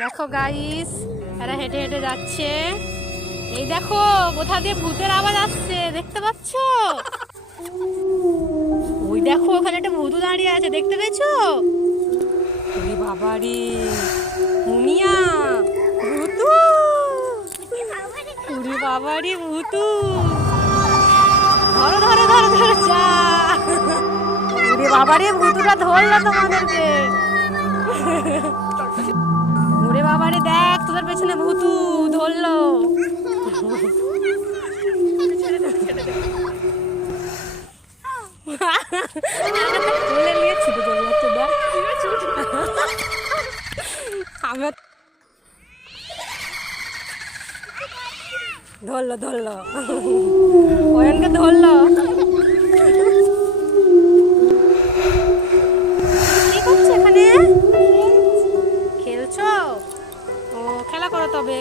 দেখো গাইস এরা হেঁটে হেঁটে যাচ্ছে। এই দেখো, কোথা দিয়ে ভূতের আওয়াজ আসছে, দেখতে পাচ্ছ? ওই দেখো, ওখানে একটা ভূত দাঁড়িয়ে আছে, দেখতে পেয়েছ? বাবারে, মুনিয়া, ভূতু! ওরে বাবারে, ভূতু! ধরো ধরো ধরো ধরো, যা। ওরে বাবারে, ভূতুটা ধরলো তোমাদেরকে। পেছনে ভূতু ধরলো। ধরলো ধরলো। ওয়ানকে করো তবে।